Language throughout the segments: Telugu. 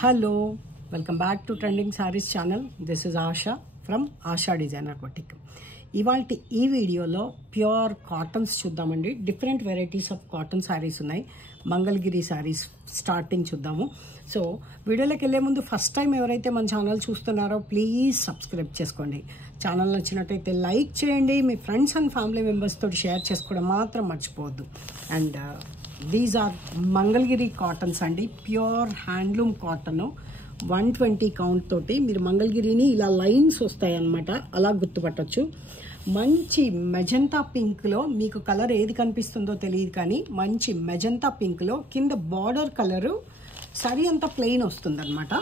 Hello welcome back to trending saris channel. This is Asha from Asha designer boutique. ఇవాల్టి ఈ వీడియోలో ప్యూర్ కాటన్స్ చూద్దామండి. Different varieties of cotton saris ఉన్నాయి. మంగళగిరి సారీస్ స్టార్టింగ్ చూద్దాము. సో వీడియోలోకి వెళ్ళే ముందు ఫస్ట్ టైం ఎవరైతే మన ఛానల్ చూస్తున్నారో ప్లీజ్ సబ్స్క్రైబ్ చేసుకోండి. ఛానల్ నచ్చినట్టయితే లైక్ చేయండి. మీ ఫ్రెండ్స్ అండ్ ఫ్యామిలీ మెంబర్స్ తోటి షేర్ చేసుకోవడం మాత్రం మర్చిపోవద్దు. And these are Mangalagiri cottons అండి. ప్యూర్ హ్యాండ్లూమ్ కాటన్ 120 కౌంట్ తోటి మీరు మంగళగిరిని ఇలా లైన్స్ వస్తాయన్నమాట, అలా గుర్తుపట్టవచ్చు. మంచి మెజంతా పింక్లో, మీకు కలర్ ఏది కనిపిస్తుందో తెలియదు కానీ మంచి మెజంతా పింక్లో కింద బార్డర్ కలరు సారీ అంతా ప్లెయిన్ వస్తుంది అనమాట.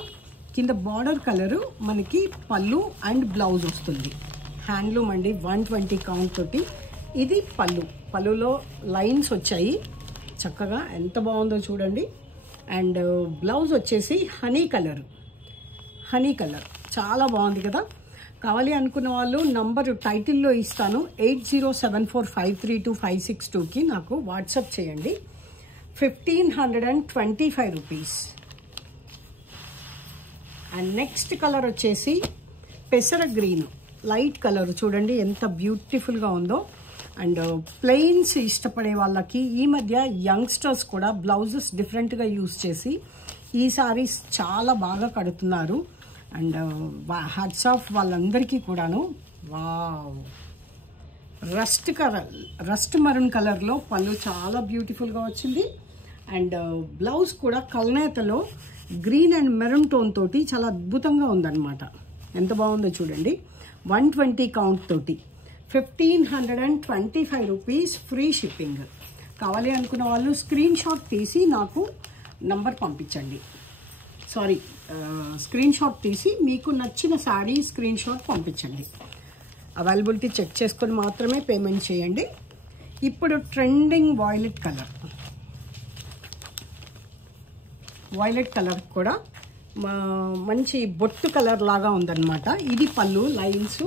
కింద బార్డర్ కలరు మనకి పళ్ళు అండ్ బ్లౌజ్ వస్తుంది. హ్యాండ్లూమ్ అండి 120 కౌంట్ తోటి. ఇది పళ్ళులో లైన్స్ వచ్చాయి చక్కగా, ఎంత బాగుందో చూడండి. అండ్ బ్లౌజ్ వచ్చేసి హనీ కలర్ చాలా బాగుంది కదా. కావాలి అనుకున్న వాళ్ళు నంబర్ టైటిల్లో ఇస్తాను, 8074532562కి నాకు వాట్సాప్ చేయండి. 1525 రూపీస్. అండ్ నెక్స్ట్ కలర్ వచ్చేసి పెసర గ్రీన్ లైట్ కలర్, చూడండి ఎంత బ్యూటిఫుల్గా ఉందో. అండ్ ప్లెయిన్స్ ఇష్టపడే వాళ్ళకి ఈ మధ్య యంగ్స్టర్స్ కూడా బ్లౌజెస్ డిఫరెంట్గా యూజ్ చేసి ఈ సారీస్ చాలా బాగా కడుతున్నారు. అండ్ హ్యాట్స్ ఆఫ్ వాళ్ళందరికీ కూడాను. వావ్, రస్ట్ మరూన్ కలర్లో పళ్ళు చాలా బ్యూటిఫుల్గా వచ్చింది. అండ్ బ్లౌజ్ కూడా కల్నేతలో గ్రీన్ అండ్ మెరూన్ టోన్ తోటి చాలా అద్భుతంగా ఉందన్నమాట. ఎంత బాగుందో చూడండి. 120 కౌంట్ తోటి 1525 రూపీస్, ఫ్రీ షిప్పింగ్. కావాలి అనుకున్న వాళ్ళు స్క్రీన్ షాట్ తీసి నాకు నంబర్ పంపించండి. స్క్రీన్ షాట్ తీసి మీకు నచ్చిన శారీ స్క్రీన్ షాట్ పంపించండి. అవైలబిలిటీ చెక్ చేసుకొని మాత్రమే పేమెంట్ చేయండి. ఇప్పుడు ట్రెండింగ్ వైలెట్ కలర్ కూడా మంచి బొట్టు కలర్ లాగా ఉందన్నమాట. ఇది పళ్ళు లైన్స్.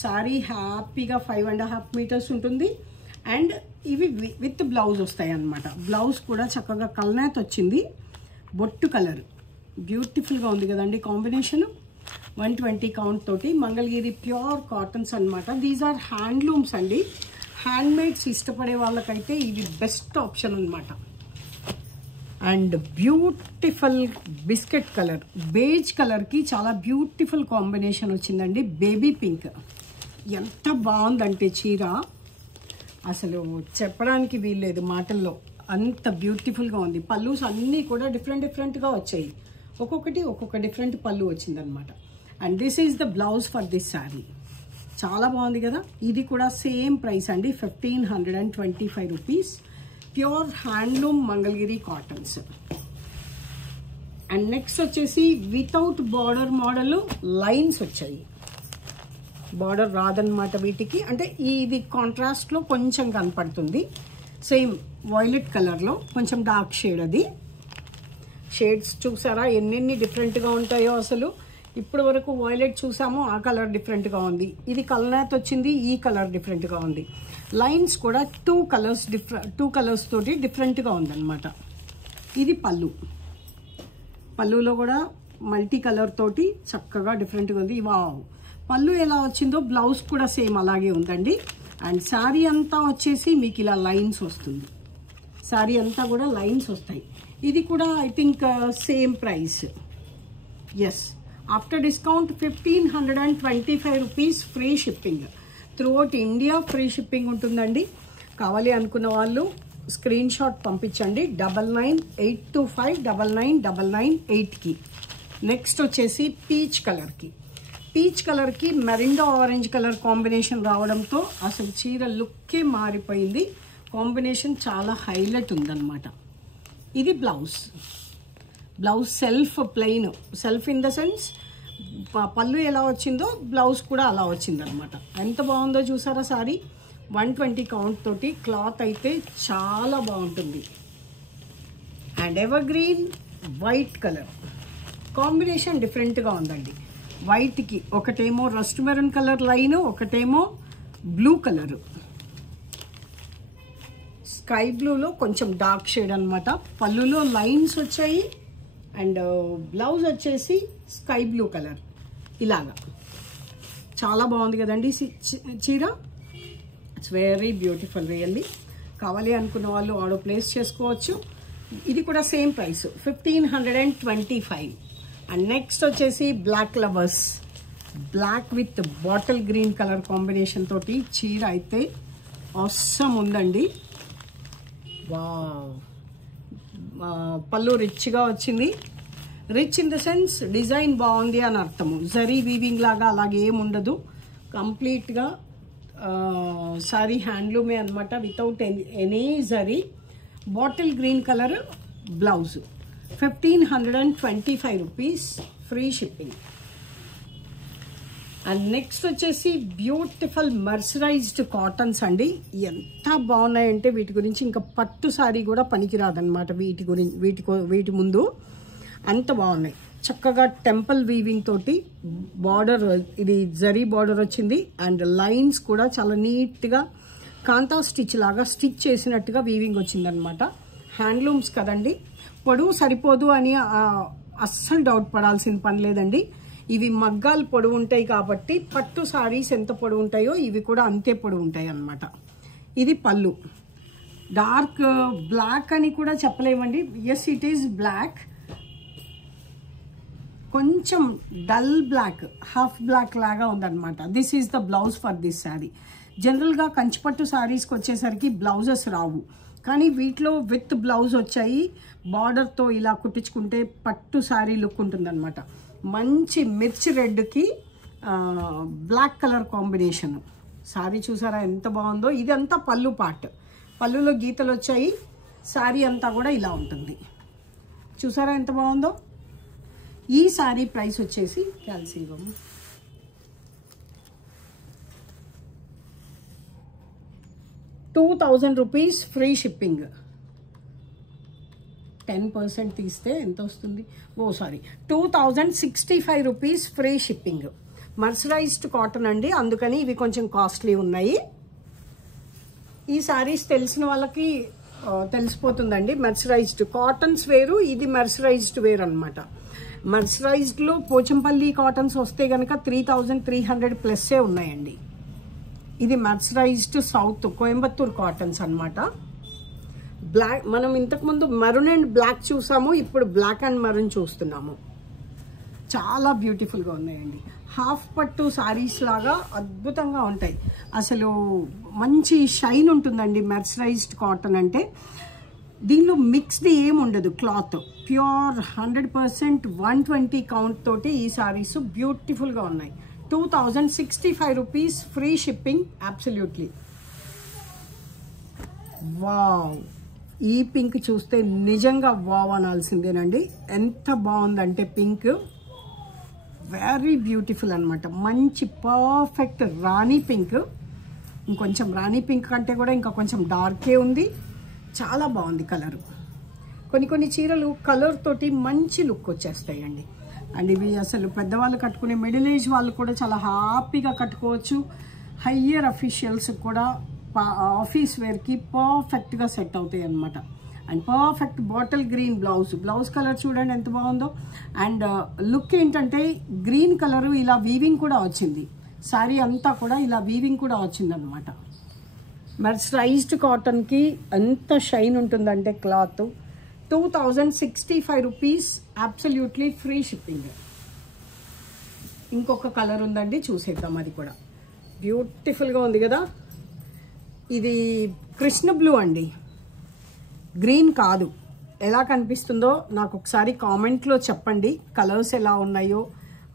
సారీ హ్యాపీగా 5.5 మీటర్స్ ఉంటుంది. అండ్ ఇవి విత్ బ్లౌజ్ వస్తాయి అన్నమాట. బ్లౌజ్ కూడా చక్కగా కల్నేత్ వచ్చింది. బొట్టు కలర్ బ్యూటిఫుల్గా ఉంది కదండి కాంబినేషన్. 120 కౌంట్ తోటి మంగళగిరి ప్యూర్ కాటన్స్ అన్నమాట. దీస్ ఆర్ హ్యాండ్లూమ్స్ అండి. హ్యాండ్మేడ్స్ ఇష్టపడే వాళ్ళకైతే ఇది బెస్ట్ ఆప్షన్ అన్నమాట. And beautiful biscuit colour, beige కలర్కి చాలా బ్యూటిఫుల్ కాంబినేషన్ వచ్చిందండి. బేబీ పింక్ ఎంత బాగుందంటే చీర అసలు చెప్పడానికి వీల్లేదు మాటల్లో, అంత బ్యూటిఫుల్గా ఉంది. పల్లూస్ అన్నీ కూడా డిఫరెంట్గా వచ్చాయి. ఒక్కొక్క డిఫరెంట్ పళ్ళు వచ్చిందనమాట. And this is the blouse for this sari. చాలా బాగుంది కదా. ఇది కూడా సేమ్ ప్రైస్ అండి, 1525 rupees. Pure handloom Mangalagiri cottons. And next వచ్చేసి వితౌట్ బార్డర్ మోడల్ లైన్స్ వచ్చాయి. బార్డర్ రాదనమాట వీటికి, అంటే ఇది కాంట్రాస్ట్లో కొంచెం కనపడుతుంది. సేమ్ వైలెట్ కలర్లో కొంచెం డార్క్ షేడ్. అది షేడ్స్ చూసారా ఎన్ని డిఫరెంట్గా ఉంటాయో. అసలు ఇప్పటి వరకు వైలెట్ చూసామో ఆ కలర్ డిఫరెంట్గా ఉంది. ఇది కల్నేత్ వచ్చింది, ఈ కలర్ డిఫరెంట్గా ఉంది. లైన్స్ కూడా టూ కలర్స్ తోటి డిఫరెంట్గా ఉందన్నమాట. ఇది పళ్ళులో కూడా మల్టీ కలర్ తోటి చక్కగా డిఫరెంట్గా ఉంది. వావ్, పళ్ళు ఎలా వచ్చిందో బ్లౌజ్ కూడా సేమ్ అలాగే ఉందండి. అండ్ శారీ అంతా వచ్చేసి మీకు ఇలా లైన్స్ వస్తుంది. శారీ అంతా కూడా లైన్స్ వస్తాయి. ఇది కూడా I think same price. Yes, after discount 1525 rupees, free shipping. Throughout India free shipping ఉంటుందండి. కావాలి అనుకున్న వాళ్ళు స్క్రీన్ షాట్ పంపించండి 9982599998కి. నెక్స్ట్ వచ్చేసి పీచ్ కలర్కి మెరిండా ఆరెంజ్ కలర్ కాంబినేషన్ రావడంతో అసలు చీర లుక్కే మారిపోయింది. కాంబినేషన్ చాలా హైలైట్ ఉందన్నమాట. ఇది blouse self plain, self in the sense పళ్ళు ఎలా వచ్చిందో బ్లౌజ్ కూడా అలా వచ్చిందనమాట. ఎంత బాగుందో చూసారా సారీ. 120 కౌంట్ తోటి క్లాత్ అయితే చాలా బాగుంటుంది. And evergreen white colour combination డిఫరెంట్గా ఉందండి. వైట్కి ఒకటేమో రస్ట్ మెరూన్ కలర్ లైన్, ఒకటేమో బ్లూ కలరు. స్కై బ్లూలో కొంచెం డార్క్ షేడ్ అనమాట. పళ్ళులో లైన్స్ వచ్చాయి, అండ్ బ్లౌజ్ వచ్చేసి స్కై బ్లూ కలర్ ఇలాగా చాలా బాగుంది కదండి చీర. It's very beautiful really. కావాలి అనుకున్న వాళ్ళు ఆర్డర్ ప్లేస్ చేసుకోవచ్చు. ఇది కూడా సేమ్ ప్రైస్ 1525. అండ్ నెక్స్ట్ వచ్చేసి black lovers, black with bottle green colour combination తోటి చీర అయితే ఆసమ్ ఉందండి. వావ్, పళ్ళు రిచ్గా వచ్చింది. Rich in the sense design బాగుంది అని అర్థము. జరీ వీవింగ్ లాగా అలాగే ఏముండదు, కంప్లీట్గా సారీ హ్యాండ్లూమే అనమాట, without any zari. Bottle green colour blouse 1525 rupees, free shipping. And next వచ్చేసి బ్యూటిఫుల్ మర్సరైజ్డ్ కాటన్స్ అండి. ఎంత బాగున్నాయంటే వీటి గురించి ఇంకా పట్టు సారీ కూడా పనికిరాదనమాట వీటి ముందు. అంత బాగున్నాయి. చక్కగా టెంపుల్ వీవింగ్ తోటి బార్డర్, ఇది జరీ బార్డర్ వచ్చింది. అండ్ లైన్స్ కూడా చాలా నీట్గా కాంతా స్టిచ్ లాగా స్టిచ్ చేసినట్టుగా వీవింగ్ వచ్చిందనమాట. హ్యాండ్లూమ్స్ కదండి, పొడవు సరిపోదు అని అస్సలు డౌట్ పడాల్సిన పని లేదండి. ఇవి మగ్గాలు పొడవు ఉంటాయి కాబట్టి పట్టు సారీస్ ఎంత పొడవు ఉంటాయో ఇవి కూడా అంతే పొడవు ఉంటాయి అన్నమాట. ఇది పళ్ళు. డార్క్ బ్లాక్ అని కూడా చెప్పలేమండి. ఎస్, ఇట్ ఈస్ బ్లాక్, కొంచెం డల్ బ్లాక్, హాఫ్ బ్లాక్ లాగా ఉందన్నమాట. This is the blouse for this sari. జనరల్గా కంచిపట్టు శారీస్కి వచ్చేసరికి బ్లౌజెస్ రావు, కానీ వీటిలో విత్ బ్లౌజ్ వచ్చాయి. బార్డర్తో ఇలా కుట్టించుకుంటే పట్టు శారీ లుక్ ఉంటుందన్నమాట. మంచి మిర్చి రెడ్కి బ్లాక్ కలర్ కాంబినేషన్. శారీ చూసారా ఎంత బాగుందో. ఇదంతా పళ్ళు పార్ట్, పళ్ళులో గీతలు వచ్చాయి. శారీ అంతా కూడా ఇలా ఉంటుంది. చూసారా ఎంత బాగుందో. ఈ శారీ ప్రైస్ వచ్చేసి క్యాల్సియం 2000 రూపీస్, ఫ్రీ షిప్పింగ్. 10% తీస్తే ఎంత వస్తుంది? 2065 rupees, free shipping. Mercerised cotton అండి, అందుకని ఇవి కొంచెం కాస్ట్లీ ఉన్నాయి. ఈ శారీస్ తెలిసిన వాళ్ళకి తెలిసిపోతుందండి. మర్సరైజ్డ్ కాటన్స్ వేరు, ఇది మర్సరైజ్డ్ వేరు అనమాట. మర్సరైజ్డ్లో పోచంపల్లి కాటన్స్ వస్తే కనుక 3300 ప్లస్సే ఉన్నాయండి. ఇది మర్సరైజ్డ్ సౌత్ కోయంబత్తూర్ కాటన్స్ అనమాట. బ్లాక్, మనం ఇంతకుముందు మెరూన్ అండ్ బ్లాక్ చూసాము, ఇప్పుడు బ్లాక్ అండ్ మెరూన్ చూస్తున్నాము. చాలా బ్యూటిఫుల్గా ఉన్నాయండి. హాఫ్ పట్టు సారీస్ లాగా అద్భుతంగా ఉంటాయి. అసలు మంచి షైన్ ఉంటుందండి మర్సరైజ్డ్ కాటన్ అంటే. దీనిలో మిక్స్డ్ ఏం ఉండదు, క్లాత్ ప్యూర్ 100% 120 కౌంట్ తోటి ఈ సారీస్ బ్యూటిఫుల్గా ఉన్నాయి. 2065 rupees, free shipping absolutely. Wow, ఈ పింక్ చూస్తే నిజంగా వావ్ అనాల్సిందేనండి. ఎంత బాగుందంటే పింక్ వెరీ బ్యూటిఫుల్ అనమాట. మంచి పర్ఫెక్ట్ రాణి పింక్. ఇంకొంచెం రాణి పింక్ కంటే కూడా ఇంకా కొంచెం డార్కే ఉంది. చాలా బాగుంది కలరు. కొన్ని చీరలు కలర్ తోటి మంచి లుక్ వచ్చేస్తాయండి. అండ్ ఇవి అసలు పెద్దవాళ్ళు కట్టుకునే మిడిల్ ఏజ్ వాళ్ళు కూడా చాలా హ్యాపీగా కట్టుకోవచ్చు. హయ్యర్ అఫీషియల్స్ కూడా ఆఫీస్ వేర్కి పర్ఫెక్ట్గా సెట్ అవుతాయి అన్నమాట. And perfect bottle green blouse colour చూడండి ఎంత బాగుందో. అండ్ లుక్ ఏంటంటే గ్రీన్ కలరు ఇలా వీవింగ్ కూడా వచ్చింది. శారీ అంతా కూడా ఇలా వీవింగ్ కూడా వచ్చింది అనమాట. మర్సరైజ్డ్ కాటన్కి ఎంత షైన్ ఉంటుందంటే cloth. 2065 rupees, absolutely free shipping. ఇంకొక కలర్ ఉందండి, చూసేద్దాం. అది కూడా బ్యూటిఫుల్గా ఉంది కదా. ఇది కృష్ణ బ్లూ అండి, గ్రీన్ కాదు. ఎలా కనిపిస్తుందో నాకు ఒకసారి కామెంట్లో చెప్పండి. కలర్స్ ఎలా ఉన్నాయో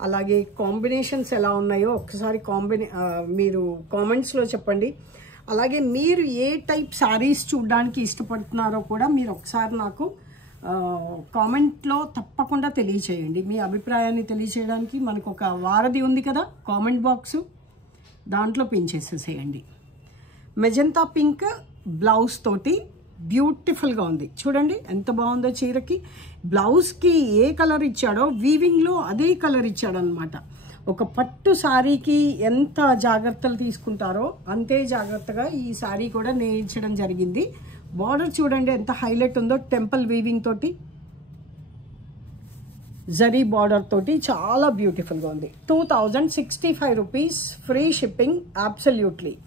అలాగే కాంబినేషన్స్ ఎలా ఉన్నాయో ఒకసారి మీరు కామెంట్స్లో చెప్పండి. అలాగే మీరు ఏ టైప్ శారీస్ చూడడానికి ఇష్టపడుతున్నారో కూడా మీరు ఒకసారి నాకు కామెంట్లో తప్పకుండా తెలియచేయండి. మీ అభిప్రాయాన్ని తెలియచేయడానికి మనకు ఒక వారధి ఉంది కదా కామెంట్ బాక్సు, దాంట్లో పిన్ చేసేసేయండి. మెజంతా పింక్ బ్లౌజ్ తోటి బ్యూటిఫుల్గా ఉంది. చూడండి ఎంత బాగుందో చీరకి. బ్లౌజ్కి ఏ కలర్ ఇచ్చాడో వీవింగ్లో అదే కలర్ ఇచ్చాడనమాట. ఒక పట్టు శారీకి ఎంత జాగ్రత్తలు తీసుకుంటారో అంతే జాగ్రత్తగా ఈ శారీ కూడా నేయించడం జరిగింది. బార్డర్ చూడండి ఎంత హైలైట్ ఉందో, టెంపుల్ వీవింగ్ తోటి. జరీ బార్డర్ తోటి చాలా బ్యూటిఫుల్గా ఉంది. 2065 రూపీస్, ఫ్రీ షిప్పింగ్ అబ్సల్యూట్లీ.